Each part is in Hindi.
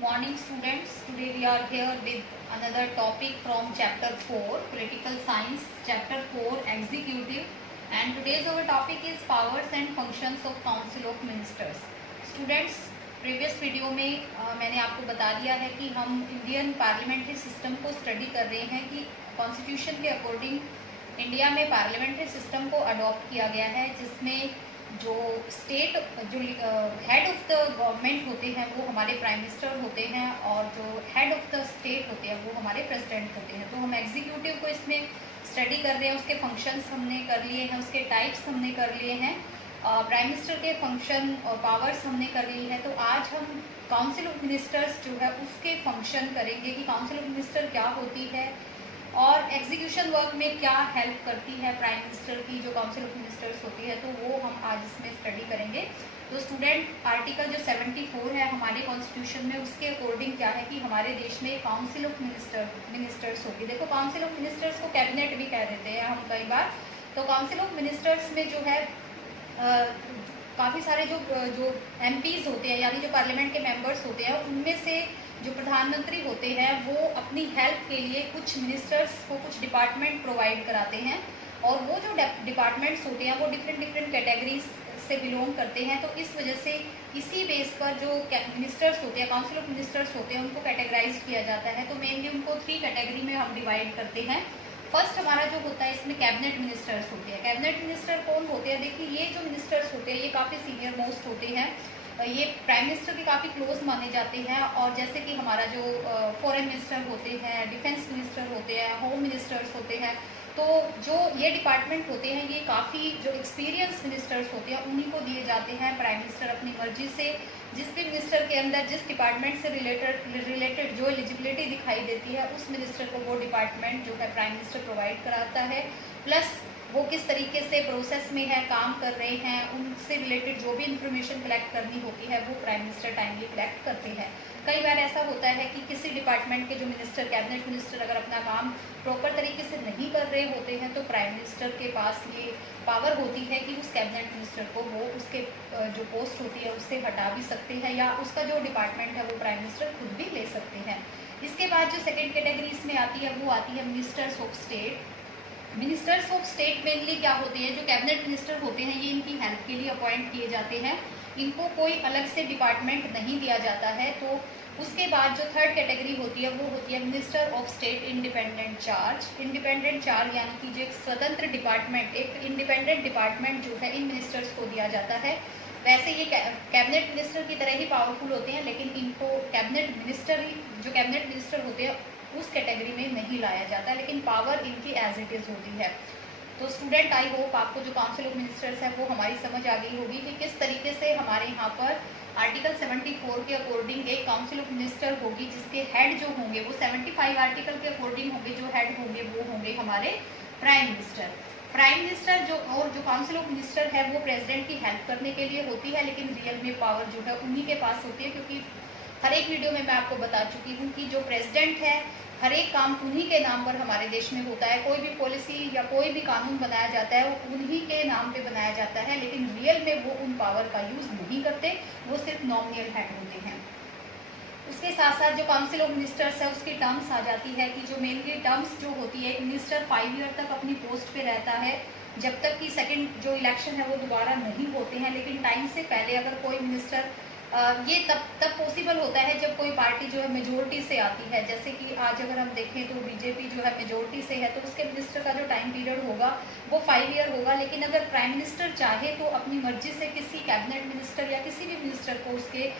Morning students, today we are here with another topic from chapter 4 political science, chapter 4 executive, and today's our topic is powers and functions of council of ministers. Students, previous video में मैंने आपको बता दिया है कि हम इंडियन पार्लियामेंट्री सिस्टम को स्टडी कर रहे हैं कि कॉन्स्टिट्यूशन के अकॉर्डिंग इंडिया में पार्लियामेंट्री सिस्टम को अडॉप्ट किया गया है, जिसमें जो स्टेट जो हेड ऑफ द गवर्नमेंट होते हैं वो हमारे प्राइम मिनिस्टर होते हैं और जो हेड ऑफ द स्टेट होते हैं वो हमारे प्रेसिडेंट होते हैं। तो हम एग्जीक्यूटिव को इसमें स्टडी कर रहे हैं, उसके फंक्शंस हमने कर लिए हैं, उसके टाइप्स हमने कर लिए हैं, प्राइम मिनिस्टर के फंक्शन और पावर्स हमने कर ली है। तो आज हम काउंसिल ऑफ मिनिस्टर्स जो है उसके फंक्शन करेंगे कि काउंसिल ऑफ मिनिस्टर क्या होती है और एग्जीक्यूशन वर्क में क्या हेल्प करती है प्राइम मिनिस्टर की जो काउंसिल ऑफ मिनिस्टर्स होती है, तो वो हम आज इसमें स्टडी करेंगे। तो स्टूडेंट, आर्टिकल जो 74 है हमारे कॉन्स्टिट्यूशन में, उसके अकॉर्डिंग क्या है कि हमारे देश में काउंसिल ऑफ मिनिस्टर्स होगी। देखो, काउंसिल ऑफ मिनिस्टर्स को कैबिनेट भी कह देते हैं हम कई बार। तो काउंसिल ऑफ मिनिस्टर्स में जो है काफ़ी सारे जो MPs होते हैं, यानी जो पार्लियामेंट के मेंबर्स होते हैं, उनमें से जो प्रधानमंत्री होते हैं वो अपनी हेल्प के लिए कुछ मिनिस्टर्स को कुछ डिपार्टमेंट प्रोवाइड कराते हैं, और वो जो डिपार्टमेंट्स होते हैं वो डिफरेंट कैटेगरीज से बिलोंग करते हैं। तो इस वजह से इसी बेस पर जो मिनिस्टर्स होते हैं, काउंसिल ऑफ मिनिस्टर्स होते हैं, उनको कैटेगराइज किया जाता है। तो मेनली उनको 3 कैटेगरी में हम डिवाइड करते हैं। फर्स्ट हमारा जो होता है इसमें कैबिनेट मिनिस्टर्स होते हैं। कैबिनेट मिनिस्टर कौन होते हैं? देखिए, ये जो मिनिस्टर्स होते हैं ये काफ़ी सीनियर मोस्ट होते हैं, ये प्राइम मिनिस्टर के काफ़ी क्लोज माने जाते हैं। और जैसे कि हमारा जो फॉरेन मिनिस्टर होते हैं, डिफेंस मिनिस्टर होते हैं, होम मिनिस्टर्स होते हैं, तो जो ये डिपार्टमेंट होते हैं ये काफ़ी जो एक्सपीरियंस मिनिस्टर्स होते हैं उन्हीं को दिए जाते हैं। प्राइम मिनिस्टर अपनी मर्जी से जिस भी मिनिस्टर के अंदर जिस डिपार्टमेंट से रिलेटेड जो एलिजिबिलिटी दिखाई देती है उस मिनिस्टर को वो डिपार्टमेंट जो है प्राइम मिनिस्टर प्रोवाइड कराता है। प्लस वो किस तरीके से प्रोसेस में है, काम कर रहे हैं, उनसे रिलेटेड जो भी इंफॉर्मेशन कलेक्ट करनी होती है वो प्राइम मिनिस्टर टाइमली कलेक्ट करते हैं। कई बार ऐसा होता है कि किसी डिपार्टमेंट के जो मिनिस्टर, कैबिनेट मिनिस्टर अगर अपना काम प्रॉपर तरीके से नहीं कर रहे होते हैं तो प्राइम मिनिस्टर के पास ये पावर होती है कि उस कैबिनेट मिनिस्टर को वो उसके जो पोस्ट होती है उससे हटा भी सकते हैं, या उसका जो डिपार्टमेंट है वो प्राइम मिनिस्टर खुद भी ले सकते हैं। इसके बाद जो सेकेंड कैटेगरी इसमें आती है वो आती है ministers of state. Ministers of state mainly क्या होते हैं? जो कैबिनेट मिनिस्टर होते हैं ये इनकी हेल्प के लिए अपॉइंट किए जाते हैं, इनको कोई अलग से डिपार्टमेंट नहीं दिया जाता है। तो उसके बाद जो थर्ड कैटेगरी होती है वो होती है minister of state independent charge. Independent charge यानी कि जो एक स्वतंत्र डिपार्टमेंट, एक इंडिपेंडेंट डिपार्टमेंट जो है इन मिनिस्टर्स को दिया जाता है। वैसे ये कैबिनेट मिनिस्टर की तरह ही पावरफुल होते हैं, लेकिन इनको कैबिनेट मिनिस्टर होते हैं उस कैटेगरी में नहीं लाया जाता, लेकिन पावर इनकी एज इट इज़ होती है। तो स्टूडेंट, आई होप आपको जो काउंसिल ऑफ मिनिस्टर्स है वो हमारी समझ आ गई होगी कि किस तरीके से हमारे यहाँ पर आर्टिकल 74 के अकॉर्डिंग एक काउंसिल ऑफ मिनिस्टर होगी, जिसके हेड जो होंगे वो 75 आर्टिकल के अकॉर्डिंग होंगे, जो हेड होंगे वो होंगे हमारे प्राइम मिनिस्टर। प्राइम मिनिस्टर जो काउंसिल ऑफ मिनिस्टर है वो प्रेसिडेंट की हेल्प करने के लिए होती है, लेकिन रियल में पावर जो है उन्हीं के पास होती है, क्योंकि हर एक वीडियो में मैं आपको बता चुकी हूँ कि जो प्रेसिडेंट है हर एक काम उन्हीं के नाम पर हमारे देश में होता है। कोई भी पॉलिसी या कोई भी कानून बनाया जाता है वो उन्हीं के नाम पे बनाया जाता है, लेकिन रियल में वो उन पावर का यूज़ नहीं करते, वो सिर्फ नॉमिनल हेड होते हैं। उसके साथ साथ जो काउंसिल ऑफ मिनिस्टर्स है उसकी टर्म्स आ जाती है कि जो मेनली टर्म्स जो होती है, मिनिस्टर 5 ईयर तक अपनी पोस्ट पे रहता है जब तक कि सेकंड जो इलेक्शन है वो दोबारा नहीं होते हैं। लेकिन टाइम से पहले अगर कोई मिनिस्टर ये तब पॉसिबल होता है जब कोई पार्टी जो है मेजोरिटी से आती है। जैसे कि आज अगर हम देखें तो बीजेपी जो है मेजोरिटी से है, तो उसके मिनिस्टर का जो टाइम पीरियड होगा वो 5 ईयर होगा। लेकिन अगर प्राइम मिनिस्टर चाहे तो अपनी मर्जी से किसी कैबिनेट मिनिस्टर या किसी भी मिनिस्टर को उसके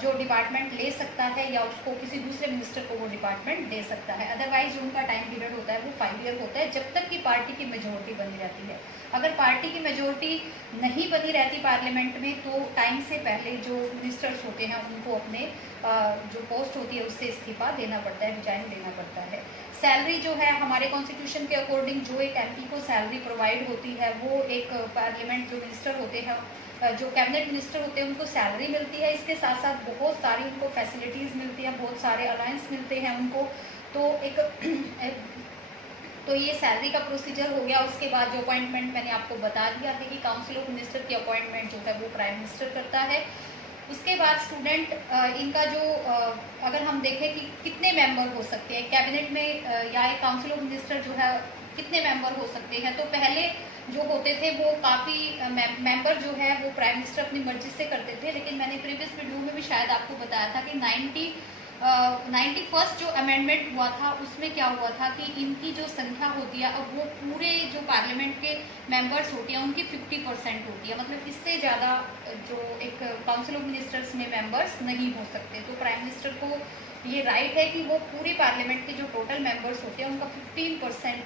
जो डिपार्टमेंट ले सकता है, या उसको किसी दूसरे मिनिस्टर को वो डिपार्टमेंट दे सकता है। अदरवाइज जो उनका टाइम पीरियड होता है वो 5 ईयर होता है, जब तक कि पार्टी की मेजोरिटी बनी रहती है। अगर पार्टी की मेजोरिटी नहीं बनी रहती पार्लियामेंट में तो टाइम से पहले जो मिनिस्टर्स होते हैं उनको अपने जो पोस्ट होती है उससे इस्तीफा देना पड़ता है, रिजाइन देना पड़ता है। सैलरी जो है हमारे कॉन्स्टिट्यूशन के अकॉर्डिंग जो एक MP को सैलरी प्रोवाइड होती है वो एक पार्लियामेंट जो मिनिस्टर होते हैं, जो कैबिनेट मिनिस्टर होते हैं, उनको सैलरी मिलती है। इसके साथ साथ बहुत सारी उनको फैसिलिटीज़ मिलती हैं, बहुत सारे अलायंस मिलते हैं उनको। तो ये सैलरी का प्रोसीजर हो गया। उसके बाद जो अपॉइंटमेंट मैंने आपको बता दिया है कि काउंसिल ऑफ मिनिस्टर की अपॉइंटमेंट जो है वो प्राइम मिनिस्टर करता है। उसके बाद स्टूडेंट इनका जो अगर हम देखें कि कितने मेंबर हो सकते हैं कैबिनेट में या एक काउंसिल ऑफ मिनिस्टर जो है कितने मेंबर हो सकते हैं, तो पहले जो होते थे वो काफ़ी मेंबर जो है वो प्राइम मिनिस्टर अपनी मर्जी से करते थे। लेकिन मैंने प्रीवियस वीडियो में भी शायद आपको बताया था कि 91st जो अमेंडमेंट हुआ था उसमें क्या हुआ था कि इनकी जो संख्या होती है अब वो पूरे जो पार्लियामेंट के मेंबर्स होती हैं उनकी 50% होती है, मतलब इससे ज़्यादा जो एक काउंसिल ऑफ मिनिस्टर्स में मेंबर्स नहीं हो सकते। तो प्राइम मिनिस्टर को ये राइट है कि वो पूरे पार्लियामेंट के जो टोटल मेंबर्स होते हैं उनका 15%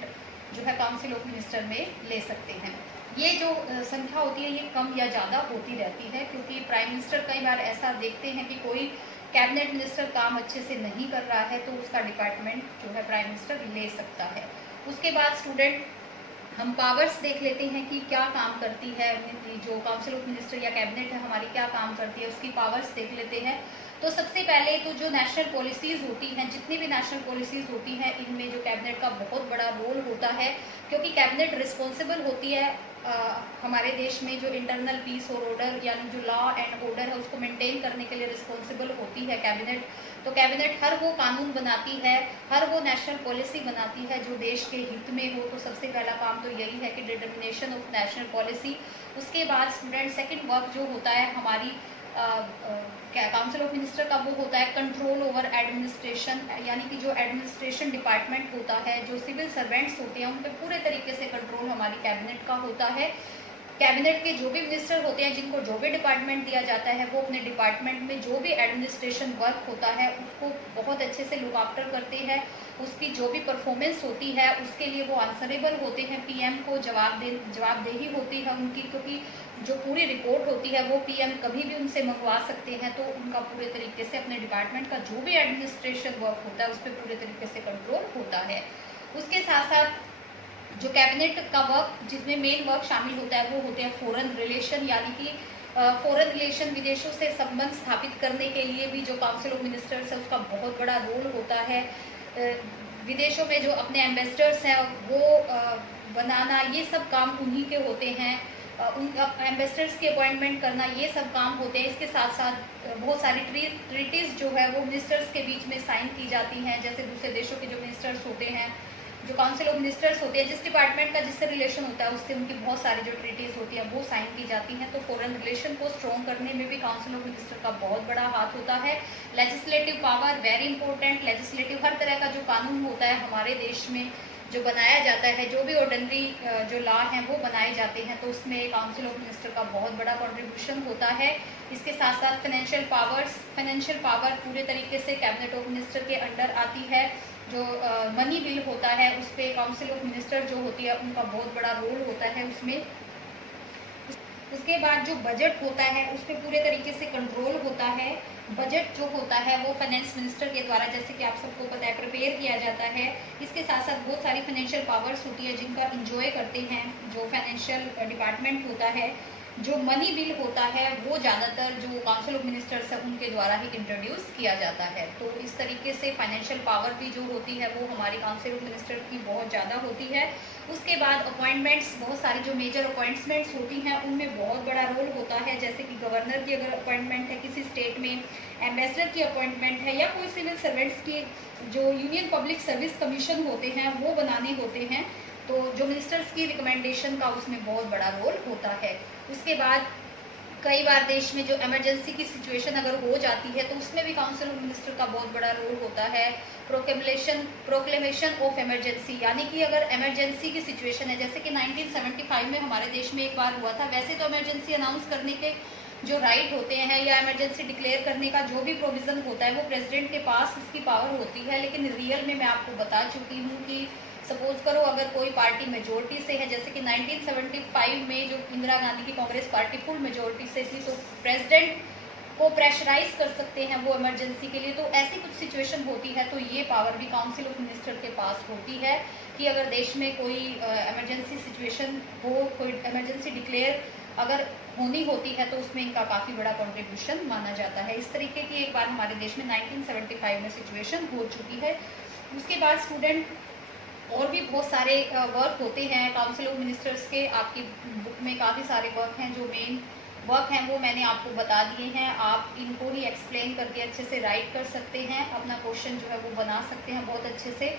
जो है काउंसिल ऑफ मिनिस्टर में ले सकते हैं। ये जो संख्या होती है ये कम या ज़्यादा होती रहती है, क्योंकि प्राइम मिनिस्टर कई बार ऐसा देखते हैं कि कोई कैबिनेट मिनिस्टर काम अच्छे से नहीं कर रहा है तो उसका डिपार्टमेंट जो है प्राइम मिनिस्टर ले सकता है। उसके बाद स्टूडेंट हम पावर्स देख लेते हैं कि क्या काम करती है जो काउंसिल ऑफ मिनिस्टर या कैबिनेट है हमारी क्या काम करती है, उसकी पावर्स देख लेते हैं। तो सबसे पहले तो जो नेशनल पॉलिसीज़ होती हैं, जितनी भी नेशनल पॉलिसीज़ होती हैं इनमें जो कैबिनेट का बहुत बड़ा रोल होता है, क्योंकि कैबिनेट रिस्पॉन्सिबल होती है हमारे देश में जो इंटरनल पीस और ऑर्डर यानी जो लॉ एंड ऑर्डर है उसको मेंटेन करने के लिए रिस्पॉन्सिबल होती है कैबिनेट। तो कैबिनेट हर वो कानून बनाती है, हर वो नेशनल पॉलिसी बनाती है जो देश के हित में हो। तो सबसे पहला काम तो यही है कि डिटर्मिनेशन ऑफ नेशनल पॉलिसी। उसके बाद स्टूडेंट सेकंड वर्क जो होता है हमारी काउंसिल ऑफ मिनिस्टर का वो होता है कंट्रोल ओवर एडमिनिस्ट्रेशन, यानी कि जो एडमिनिस्ट्रेशन डिपार्टमेंट होता है, जो सिविल सर्वेंट्स होते हैं उन पर पूरे तरीके से कंट्रोल हमारी कैबिनेट का होता है। कैबिनेट के जो भी मिनिस्टर होते हैं जिनको जो भी डिपार्टमेंट दिया जाता है वो अपने डिपार्टमेंट में जो भी एडमिनिस्ट्रेशन वर्क होता है उसको बहुत अच्छे से लुक आफ्टर करते हैं। उसकी जो भी परफॉर्मेंस होती है उसके लिए वो आंसरेबल होते हैं, पीएम को जवाबदेही होती है उनकी, क्योंकि जो पूरी रिपोर्ट होती है वो पीएम कभी भी उनसे मंगवा सकते हैं। तो उनका पूरे तरीके से अपने डिपार्टमेंट का जो भी एडमिनिस्ट्रेशन वर्क होता है उस पर पूरे तरीके से कंट्रोल होता है। उसके साथ साथ जो कैबिनेट का वर्क जिसमें मेन वर्क शामिल होता है वो होते हैं फॉरेन रिलेशन, यानी कि फॉरेन रिलेशन विदेशों से संबंध स्थापित करने के लिए भी जो काउंसिल ऑफ मिनिस्टर्स है उसका बहुत बड़ा रोल होता है। विदेशों में जो अपने एम्बेसडर्स हैं वो बनाना ये सब काम उन्हीं के होते हैं। उन एम्बेसडर्स की अपॉइंटमेंट करना ये सब काम होते हैं। इसके साथ साथ बहुत सारी ट्रीटीज़ जो है वो मिनिस्टर्स के बीच में साइन की जाती हैं, जैसे दूसरे देशों के जो मिनिस्टर्स होते हैं, जो काउंसिल ऑफ मिनिस्टर्स होते हैं, जिस डिपार्टमेंट का जिससे रिलेशन होता है उससे उनकी बहुत सारी जो ट्रीटीज़ होती हैं वो साइन की जाती हैं। तो फॉरेन रिलेशन को स्ट्रॉन्ग करने में भी काउंसिल ऑफ मिनिस्टर का बहुत बड़ा हाथ होता है। Legislative power very important, legislative हर तरह का जो कानून होता है हमारे देश में जो बनाया जाता है, जो भी ऑर्डिनरी जो लॉ हैं वो बनाए जाते हैं, तो उसमें काउंसिल ऑफ मिनिस्टर का बहुत बड़ा कंट्रीब्यूशन होता है। इसके साथ साथ फाइनेंशियल पावर पूरे तरीके से कैबिनेट ऑफ मिनिस्टर के अंडर आती है। जो मनी बिल होता है उस पर काउंसिल ऑफ मिनिस्टर जो होती है उनका बहुत बड़ा रोल होता है उसमें। उसके बाद जो बजट होता है उस पर पूरे तरीके से कंट्रोल होता है। बजट जो होता है वो फाइनेंस मिनिस्टर के द्वारा, जैसे कि आप सबको पता है, प्रिपेयर किया जाता है। इसके साथ साथ बहुत सारी फाइनेंशियल पावर्स होती है जिनका इंजॉय करते हैं जो फाइनेंशियल डिपार्टमेंट होता है। जो मनी बिल होता है वो ज़्यादातर जो काउंसिल ऑफ मिनिस्टर्स है उनके द्वारा ही इंट्रोड्यूस किया जाता है। तो इस तरीके से फाइनेंशियल पावर भी जो होती है वो हमारी काउंसिल ऑफ मिनिस्टर की बहुत ज़्यादा होती है। उसके बाद अपॉइंटमेंट्स, बहुत सारी जो मेजर अपॉइंटमेंट्स होती हैं उनमें बहुत बड़ा रोल होता है, जैसे कि गवर्नर की अगर अपॉइंटमेंट है किसी स्टेट में, एम्बेसडर की अपॉइंटमेंट है, या कोई सिविल सर्वेंट्स की जो यूनियन पब्लिक सर्विस कमीशन होते हैं वो बनाने होते हैं, तो जो मिनिस्टर्स की रिकमेंडेशन का उसमें बहुत बड़ा रोल होता है। उसके बाद कई बार देश में जो इमरजेंसी की सिचुएशन अगर हो जाती है तो उसमें भी काउंसिल ऑफ मिनिस्टर का बहुत बड़ा रोल होता है। प्रोक्लेमेशन ऑफ इमरजेंसी, यानी कि अगर इमरजेंसी की सिचुएशन है, जैसे कि 1975 में हमारे देश में एक बार हुआ था। वैसे तो इमरजेंसी अनाउंस करने के जो राइट होते हैं या इमरजेंसी डिक्लेयर करने का जो भी प्रोविज़न होता है वो प्रेसिडेंट के पास उसकी पावर होती है, लेकिन रियल में मैं आपको बता चुकी हूँ कि सपोज करो अगर कोई पार्टी मेजोरिटी से है, जैसे कि 1975 में जो इंदिरा गांधी की कांग्रेस पार्टी फुल मेजोरिटी से थी, तो प्रेसिडेंट को प्रेशराइज कर सकते हैं वो इमरजेंसी के लिए। तो ऐसी कुछ सिचुएशन होती है तो ये पावर भी काउंसिल ऑफ मिनिस्टर के पास होती है कि अगर देश में कोई इमरजेंसी सिचुएशन हो, कोई इमरजेंसी डिक्लेयर अगर होनी होती है तो उसमें इनका काफ़ी बड़ा कंट्रीब्यूशन माना जाता है। इस तरीके की एक बार हमारे देश में 1975 में सिचुएशन हो चुकी है। उसके बाद स्टूडेंट और भी बहुत सारे वर्क होते हैं काउंसिल ऑफ मिनिस्टर्स के। आपकी बुक में काफ़ी सारे वर्क हैं जो मेन वर्क हैं वो मैंने आपको बता दिए हैं। आप इनको ही एक्सप्लेन करके अच्छे से राइट कर सकते हैं, अपना क्वेश्चन जो है वो बना सकते हैं बहुत अच्छे से।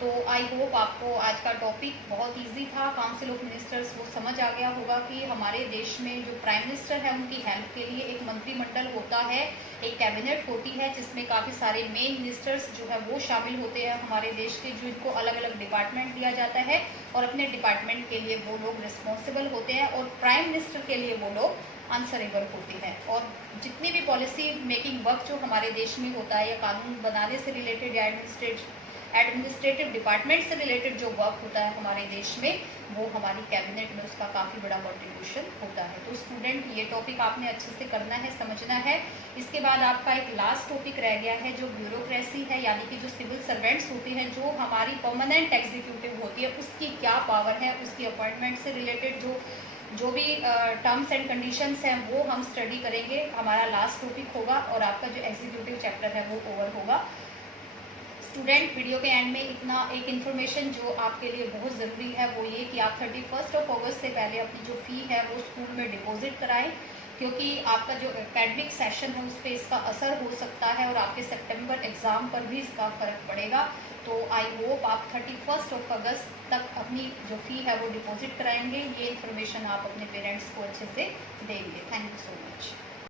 तो आई होप आपको आज का टॉपिक बहुत इजी था। काउंसिल ऑफ मिनिस्टर्स वो समझ आ गया होगा कि हमारे देश में जो प्राइम मिनिस्टर है उनकी हेल्प के लिए एक मंत्रिमंडल होता है, एक कैबिनेट होती है जिसमें काफ़ी सारे मेन मिनिस्टर्स जो है वो शामिल होते हैं हमारे देश के, जो इनको अलग अलग डिपार्टमेंट दिया जाता है और अपने डिपार्टमेंट के लिए वो लोग रिस्पॉन्सिबल होते हैं और प्राइम मिनिस्टर के लिए वो लोग आंसरेबल होते हैं। और जितनी भी पॉलिसी मेकिंग वर्क जो हमारे देश में होता है या कानून बनाने से रिलेटेड या एडमिनिस्ट्रेटिव डिपार्टमेंट से रिलेटेड जो वर्क होता है हमारे देश में, वो हमारी कैबिनेट में उसका काफ़ी बड़ा कंट्रीब्यूशन होता है। तो स्टूडेंट ये टॉपिक आपने अच्छे से करना है, समझना है। इसके बाद आपका एक लास्ट टॉपिक रह गया है जो ब्यूरोक्रेसी है, यानी कि जो सिविल सर्वेंट्स होती हैं, जो हमारी परमानेंट एग्जीक्यूटिव होती है, उसकी क्या पावर है, उसकी अपॉइंटमेंट से रिलेटेड जो भी टर्म्स एंड कंडीशंस हैं वो हम स्टडी करेंगे। हमारा लास्ट टॉपिक होगा और आपका जो एग्जीक्यूटिव चैप्टर है वो ओवर होगा। स्टूडेंट वीडियो के एंड में इतना एक इन्फॉर्मेशन जो आपके लिए बहुत ज़रूरी है वो ये कि आप 31 अगस्त से पहले अपनी जो फ़ी है वो स्कूल में डिपॉजिट कराएं, क्योंकि आपका जो एकेडमिक सेशन है उस पर इसका असर हो सकता है और आपके सितंबर एग्ज़ाम पर भी इसका फ़र्क पड़ेगा। तो आई होप आप 31 अगस्त तक अपनी जो फ़ी है वो डिपॉजिट कराएंगे। ये इन्फॉर्मेशन आप अपने पेरेंट्स को अच्छे से देंगे। Thank you so much.